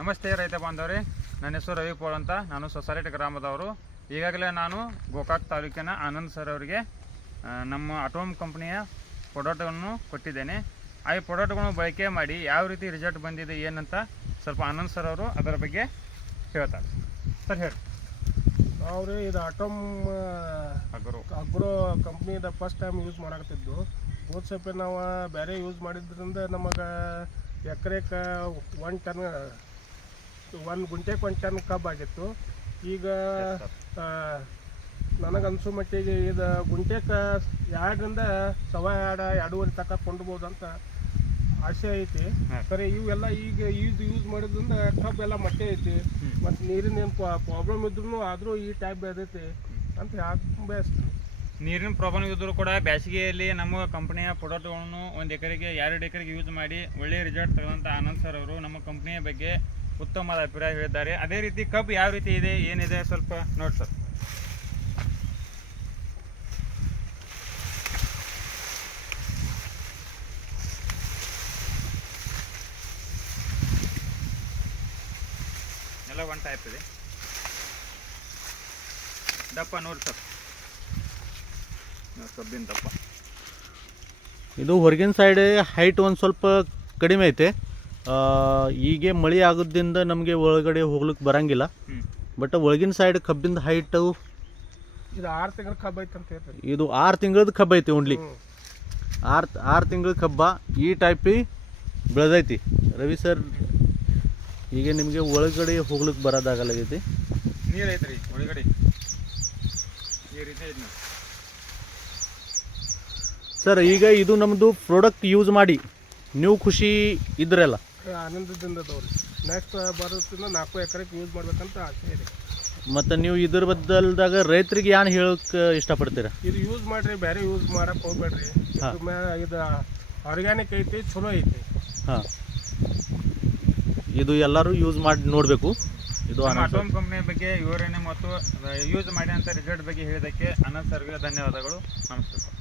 ನಮಸ್ತೆ ರೈತ ಬಾಂಧವರೇ, ನನ್ನ ಹೆಸರು ರವಿ ಪೋಳ್ ಅಂತ. ನಾನು ಸೊಸೈಟಿ ಗ್ರಾಮದವರು. ಈಗಾಗಲೇ ನಾನು ಗೋಕಾಕ್ ತಾಲೂಕಿನ ಆನಂದ್ ಸರ್ ಅವರಿಗೆ ನಮ್ಮ ಅಟೋಮ್ ಕಂಪ್ನಿಯ ಪ್ರಾಡಕ್ಟನ್ನು ಕೊಟ್ಟಿದ್ದೇನೆ. ಆ ಪ್ರಾಡಕ್ಟ್ಗಳನ್ನು ಬಳಕೆ ಮಾಡಿ ಯಾವ ರೀತಿ ರಿಸಲ್ಟ್ ಬಂದಿದೆ ಏನಂತ ಸ್ವಲ್ಪ ಆನಂದ್ ಸರ್ ಅವರು ಅದರ ಬಗ್ಗೆ ಹೇಳ್ತಾರೆ. ಸರ್ ಹೇಳಿ. ನಾವು ರೀ ಇದು atom agro ಕಂಪ್ನಿದ first time use ಮಾಡಕತ್ತಿದ್ದು. ಹೋದ ಸ್ವಲ್ಪ ನಾವು ಬೇರೆ ಯೂಸ್ ಮಾಡಿದ್ರಿಂದ ನಮಗೆ ಎಕರೆಗೆ 1 ಗುಂಟೆಗೆ 1 ಟನ್ ಕಬ್ಬು ಆಗಿತ್ತು. ಈಗ ನನಗನ್ಸೋ ಮಟ್ಟಿಗೆ ಇದು ಗುಂಟೆಗೆ 2ರಿಂದ 2.5 ತನಕ ಕೊಂಡ್ಬೋದು ಅಂತ ಆಸೆ ಐತಿ. ಸರಿ, ಇವೆಲ್ಲ ಈಗ ಯೂಸ್ ಮಾಡೋದ್ರಿಂದ ಕಬ್ಬೆಲ್ಲ ಮಟ್ಟೆ ಐತಿ. ಮತ್ತು ನೀರಿನ ಏನು ಪ್ರಾಬ್ಲಮ್ ಇದ್ರೂ ಆದರೂ ಈ ಟೈಪ್ ಬೆಳೆದೈತಿ ಅಂತ ಯಾಕೆ ಬೆಸ್ಟ್. ನೀರಿನ ಪ್ರಾಬ್ಲಮ್ ಇದ್ದರೂ ಕೂಡ ಬೇಸಿಗೆಯಲ್ಲಿ ನಮ್ಮ ಕಂಪ್ನಿಯ ಪ್ರಾಡಕ್ಟ್ಗಳನ್ನು 1 ಎಕರೆಗೆ 2 ಎಕರೆಗೆ ಯೂಸ್ ಮಾಡಿ ಒಳ್ಳೆಯ ರಿಸಲ್ಟ್ ತಗೊಂಡಂಥ ಆನಂದ್ ಸರ್ ಅವರು ನಮ್ಮ ಕಂಪ್ನಿಯ ಬಗ್ಗೆ ಉತ್ತಮವಾದ ಅಭಿಪ್ರಾಯ ಹೇಳಿದ್ದಾರೆ. ಅದೇ ರೀತಿ ಕಬ್ಬು ಯಾವ ರೀತಿ ಇದೆ ಏನಿದೆ ಸ್ವಲ್ಪ ನೋಡಿ ಸರ್. ಎಲ್ಲ ಒನ್ ಟೈಪ್ ಇದೆ. ದಪ್ಪ ನೋಡಿ ಸರ್, ಕಬ್ಬಿನ ದಪ್ಪ. ಇದು ಹೊರಗಿನ ಸೈಡ್ ಹೈಟ್ ಒಂದು ಸ್ವಲ್ಪ ಕಡಿಮೆ ಐತೆ. ಹೀಗೆ ಮಳೆ ಆಗೋದ್ರಿಂದ ನಮಗೆ ಒಳಗಡೆ ಹೋಗ್ಲಿಕ್ಕೆ ಬರಂಗಿಲ್ಲ. ಬಟ್ ಒಳಗಿನ ಸೈಡ್ ಕಬ್ಬಿಂದ ಹೈಟು ಇದು 6 ತಿಂಗಳ ಕಬ್ಬು ಐತೆ ಅಂತ ಹೇಳ್ತಾರೆ. ಇದು 6 ತಿಂಗಳದ ಕಬ್ಬು ಐತಿ. ಓನ್ಲಿ 6 ತಿಂಗಳ ಕಬ್ಬ ಈ ಟೈಪಿ ಬೆಳೆದೈತಿ ರವಿ ಸರ್. ಈಗ ನಿಮಗೆ ಒಳಗಡೆ ಹೋಗ್ಲಿಕ್ಕೆ ಬರೋದಾಗಲಾಗೈತಿ. ನೀರು ಐತ್ರಿ ಒಳಗಡೆ, ಈ ರೀತಿ ಐತಿ ಸರ್. ಈಗ ಇದು ನಮ್ಮದು ಪ್ರಾಡಕ್ಟ್ ಯೂಸ್ ಮಾಡಿ ನೀವು ಖುಷಿ ಇದ್ರಲ್ಲ, ಆನಂದದಿಂದ ನೆಕ್ಸ್ಟ್ ಬರೋದ್ರಿಂದ 4 ಎಕರೆಗೆ ಯೂಸ್ ಮಾಡ್ಬೇಕಂತ ಆಸೆ ಇದೆ. ಮತ್ತು ನೀವು ಇದ್ರ ಬದಲ್ದಾಗ ರೈತರಿಗೆ ಏನು ಹೇಳೋಕ್ಕೆ ಇಷ್ಟಪಡ್ತೀರಾ? ಇದು ಯೂಸ್ ಮಾಡಿರಿ, ಬೇರೆ ಯೂಸ್ ಮಾಡಕ್ಕೆ ಹೋಗ್ಬೇಡ್ರಿ. ಇದು ಆರ್ಗ್ಯಾನಿಕ್ ಐತಿ, ಚಲೋ ಐತಿ. ಹಾಂ, ಇದು ಎಲ್ಲರೂ ಯೂಸ್ ಮಾಡಿ ನೋಡಬೇಕು. ಇದು ಅಟೋಮ್ ಕಂಪ್ನಿಯ ಬಗ್ಗೆ ವಿವರಣೆ ಮತ್ತು ಯೂಸ್ ಮಾಡಿದಂಥ ರಿಸಲ್ಟ್ ಬಗ್ಗೆ ಹೇಳಿದ್ದಕ್ಕೆ ಆನಂದ್ ಸರ್ಗೆ ಧನ್ಯವಾದಗಳು. ನಮಸ್ಕಾರ.